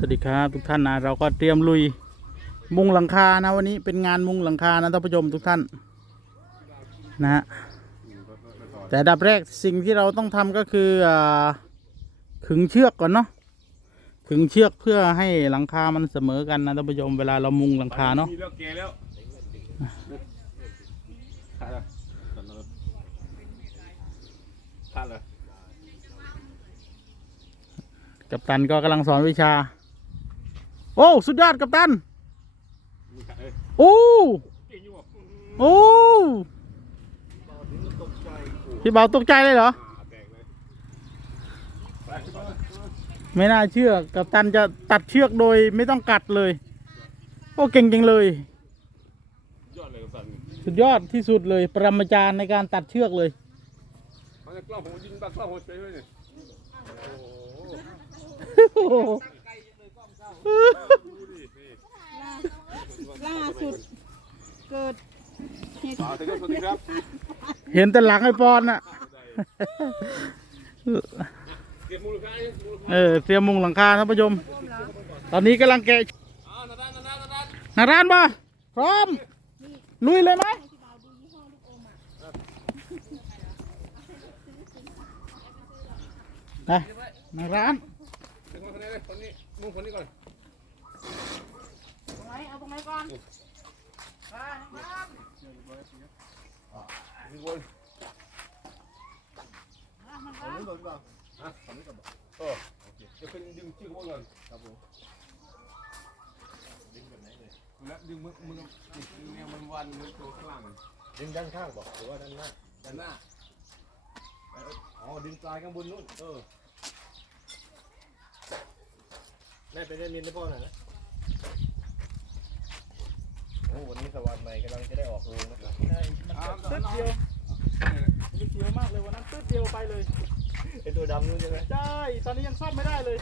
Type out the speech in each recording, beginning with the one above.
สวัสดีครับทุกท่านนะเราก็เตรียมลุยมุงหลังคานะวันนี้เป็นงานมุงหลังคานะท่านผู้ชมทุกท่านนะฮะแต่อันดับแรกสิ่งที่เราต้องทำก็คืออาขึงเชือกก่อนเนาะขึงเชือกเพื่อให้หลังคามันเสมอกันนะท่านผู้ชมเวลาเรามุงหลังคาเนาะมีแล้วแกแล้วขาดแล้วขาดแล้วกัปตันก็กำลังสอนวิชา โอ้ สุดยอดกัปตันมีขาดเอ้ยโอ้เก่งอยู่ว่ะโอ้ พี่เบาตกใจเลยเหรออ่าแตกเลยไปขึ้นมาไม่น่าเชื่อ กับตันจะตัดเชือกโดยไม่ต้องกัดเลย โอ้ เก่งจริงเลยยอดเลยกับสันสุดยอดที่สุดเลยปรมาจารย์ในการตัดเชือกเลยมันจะกล้องผมยิงบักกล้องผมเฉยเลยเนี่ยโอ้โหดูดินี่ ล่าสุดเกิดเหตุการับเห็นแต่หลังไอ้ปอนน่ะ เออเตรียมมุงหลังคาท่านผู้ชม ตอนนี้กำลังแกะนาด้านบ่พร้อม ลุยเลยไหมนะนาร้านมุงคนนี้ก่อน ไหนเอาตรงไหนก่อนถึงบนอะฝั่งนี้ก่อนเออโอเคเดี๋ยวเป็นดึงชื่อข้างบนก่อนครับผมดึงแบบไหนเลยแล้วดึงมือมือติดแนวมันวันมือตัวข้างล่างดึงด้านข้างบอกหรือว่าด้านหน้าด้านหน้าอ๋อดึงปลายข้างบนนู่นเออแม่ไปเล่นนินให้พ่อหน่อยนะโอ้วันนี้สวรรค์ใหม่กำลังจะได้ออกโรงนะครับใช่มันจะตึ๊ดเดียวตึ๊ดเดียวมากเลยวันนั้นตึ๊ดเดียวไปเลยไอตัวดำนู่นใช่ไหมใช่ตอนนี้ยังซ่อมไม่ได้เลย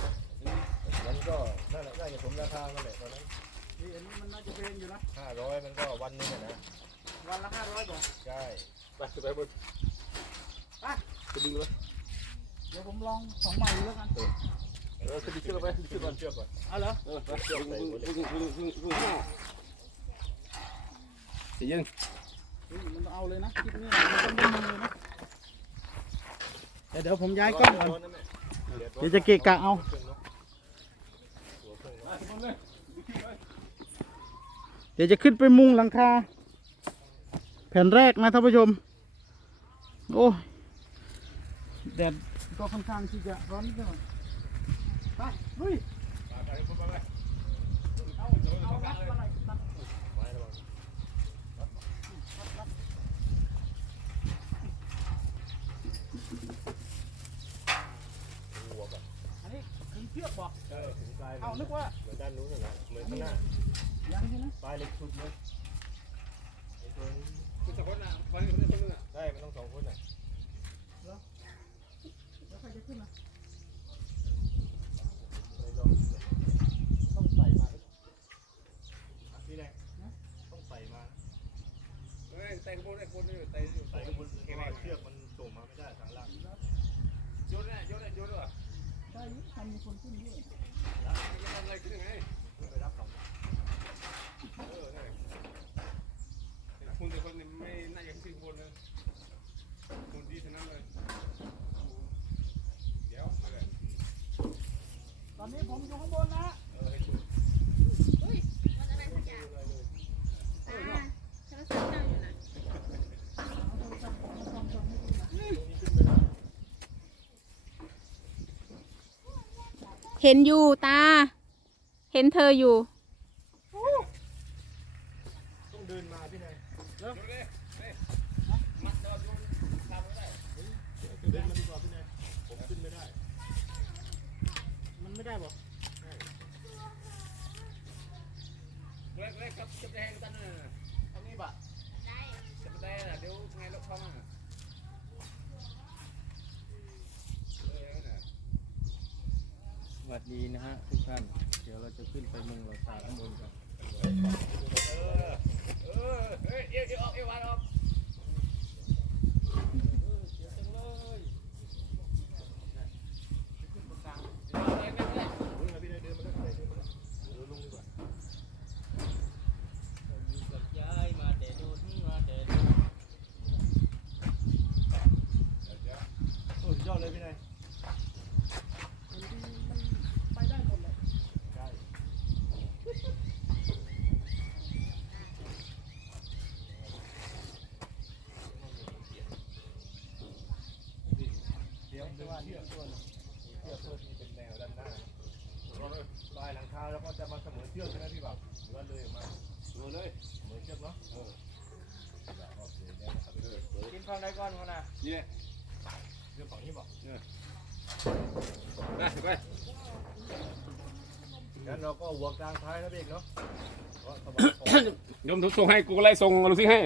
มันก็น่าน่าจะสมราคานั่นแหละตอนนั้นนี่อันนี้มันน่าจะเพลงอยู่นะห้าร้อยมันก็วันหนึงอะนะวันละห้าร้อยบาทใช่ไปขึ้นไปบนไปจะดึงเลยเดี๋ยวผมลองสองใหม่ดูแล้วกันเออขึ้นไปเชือกไปขึ้นเชือกก่อนเชือกก่อนเอาเหรอเออไปเชือกดึงดึงดึงดึงดึงดึงห้า สียิงเฮ้ยมันเอาเลยนะคลิปนี้มันต้องดึงเลยนะแต่เดี๋ยวผมย้ายกล้องก่อนร้นะแม่เดี๋ยวเดี๋ยวจะเกะกะเอาเครื่องเนอะตัวเครื่องเนอะไปขึ้นเลยดูชื่อเลยเดี๋ยวจะขึ้นไปมุงหลังคาแผ่นแรกนะท่านผู้ชม โอ้ยแดดก็ค่อนข้างที่จะร้อนนิดหน่อยไปลุยไปไปไปไปเอาเอารัดมาหน่อยรัด ไม้ระวัง หัวก่อน อันนี้ถึงเชื อกบอกใช่ถึงปลายเอานึกว่าเหมือนด้านนู้นน่ะนะเหมือนข้างหน้ายังใช่ไหมปลายเหล็กสุดเลยไอ้ตัวนี้คุณจะคนน่ะคนนี้คนนี้คนนึงอะใช่มันต้องสองคนน่ะแล้วใครจะขึ้นนะ คุณแต่คนไม่น่าจะขึ้นบนเลยคนดีทั้งนั้นเลย เดี๋ยวตอนนี้ผมอยู่ข้างบนนะ เออให้ดู อุ้ยมันอะไรสักอย่างตาโทรศัพท์เจ้าอยู่น่ะ เอาโทรศัพท์มาส่องส่องให้ดูนะ เห็นอยู่ตา เห็นเธออยู่ ต้องเดินมาพี่นายเลยเฮ้ยมัดเดี๋ยวโยนตามไม่ได้เดินมาดีกว่าพี่นายผมขึ้นไม่ได้ มันไม่ได้บอกเล็กเล็กครับจะแดงกันน่ะทำนี่บะจะแดงน่ะเดี๋ยวไงรถเข้ามาเออนั่นน่ะ ส วัสดีนะฮะทุกท่าน เดี๋ยวเราจะขึ้นไปมุงหลังคาข้างบนกันเออ เออเฮ้ยเอวเอวออกเอววันออกเออ ตัวนี้ตัวนี้เชือกตัวที่เป็นแนวด้านหน้าปลายหลังคาแล้วก็จะมาเสมอเชือกใช่ไหมพี่บ่าวหรือวเลยออกมาดูเลยเหมือนเชือกเนาะกินข้าวได้ก่อนคนน่ะเนี่ยเรื่องของนี่บอกเนี่ไปงั้นเราก็หัวกลางท้ายนะเบกเนาะยมทุกส่งให้กูไล่ส่งลูกซิให้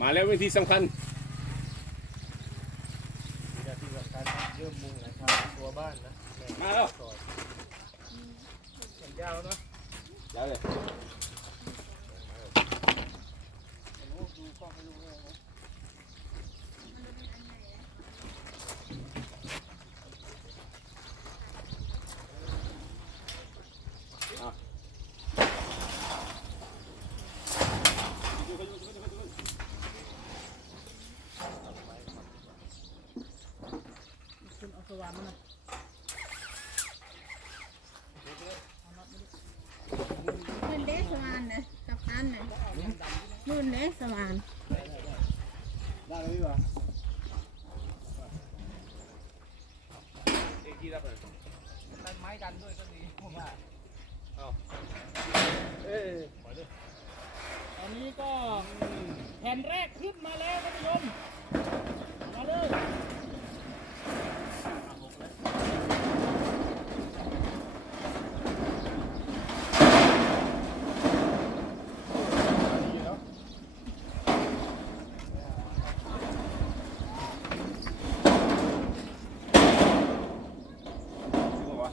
มาแล้วเวทีสำคัญมีหน้าที่กับการเริ่มมุงหลังคาตัวบ้านนะแมาแล้วซอยมันยาวเนาะเดี๋ยวเลย รู้ดูกล้องไม่รู้เลยนะ คุณเอาสว่านมาหน่อย มื่นเด้สวานนะกับตันนะมื่น เด้สวานได้แล้วพี่บ่าวเอ็กกี้รับเลยตัดไม้ดันด้วยก็ดีผมว่าเอ้ยปล่อยเลยตอนนี้ก็แผ่นแรกขึ้นมาแล้วท่านผู้ชมมาเลย ดีแล้ว ถึงวะ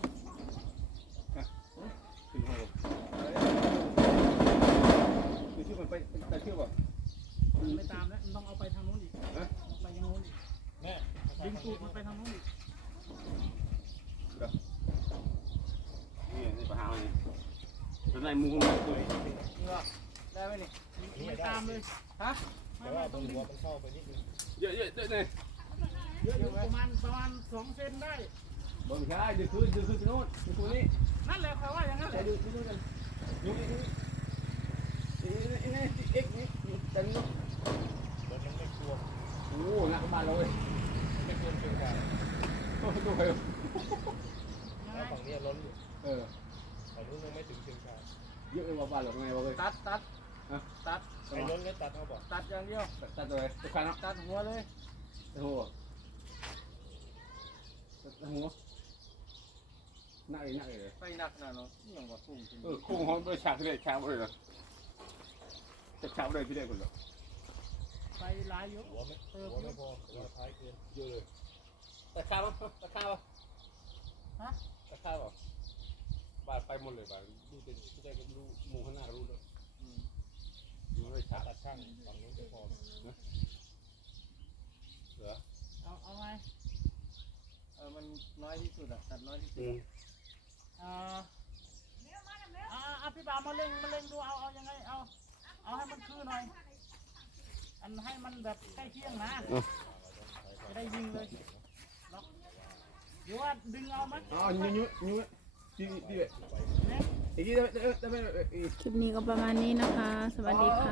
ถึงหัวคือชื่อมันไปไปเที่ยวป่ะ ไม่ตามแล้วมันต้องเอาไปทางนู้นอีกฮะเอาไปทางนู้นอีกแม่ดึงตูดมันไปทางนู้นอีกนี่นี่ปัญหาอะไรเป็นไรมุงเลยนี่ว่าได้ไหมนี่ไม่ตามเลยฮะแต่ว่าตรงหัวมันเข้าไปนิดนึงเยอะเยอะเยอะเลยเยอะอยู่ประมาณประมาณสองเซนได้บอลใช่ดึงคืนดึงคืนที่โน่นดึงคืนนี่นั่นแหละเขาว่าอย่างนั้นแหแต่ละดึงที่โน่นกันนี่นี่นี่นี่นี่เอ็กนี่แต่นี่ รถยังไม่กลัว โอ้หนักบ้านเราเลยไม่กลัวเชิงการโอ้ดูไปแล้วฝั่งนี้ล้นอยู่เออฝั่งนู้นยังไม่ถึงเชิงการเยอะเลยว่าบ้านเราไงวะเว้ยตัดตัดตัดไอ้ล้นแล้ตัดเขาบอกตัดอย่างเดียวตัดตัวไหนตัวขาเนาะตัดหัวเลยตัดหัวตัดหัวหนักเลยหนักเลยไปหนักหนาเนาะนี่ยังว่าพุ่งขึ้นเออคุ้งหอมด้วยฉากเลยฉากเลยเหรอจะฉากเลยพี่ได้คนเหรอ หลายอยู่หัวไม่หัวไม่พอหัวท้ายเกินเยอะเลยตะข้าวตะข้าวฮะตะข้าวบ้านไปหมดเลยบ้านดูเป็นพี่ได้ก็รู้มุงข้างหน้ารู้เลยดูด้วยฉากตัดช่างฝั่งนู้นจะพอไหมเหรอเอาเอาไงเออมันน้อยที่สุดอะตัดน้อยที่สุดอืมเอ่ออ่าอะพี่บ่าวมาเล็งมาเล็งดูเอาเอายังไงเอาเอาให้มันคือหน่อย อันให้มันแบบใกล้เคียงนะจะได้ยิงเลยล็อกหรือว่าดึงเอาไหมอ๋อนิ้วนิ้วนิ้วดีดีเนี่ยอีกทีได้ได้ได้ได้คลิปนี้ก็ประมาณนี้นะคะ สวัสดีค่ะ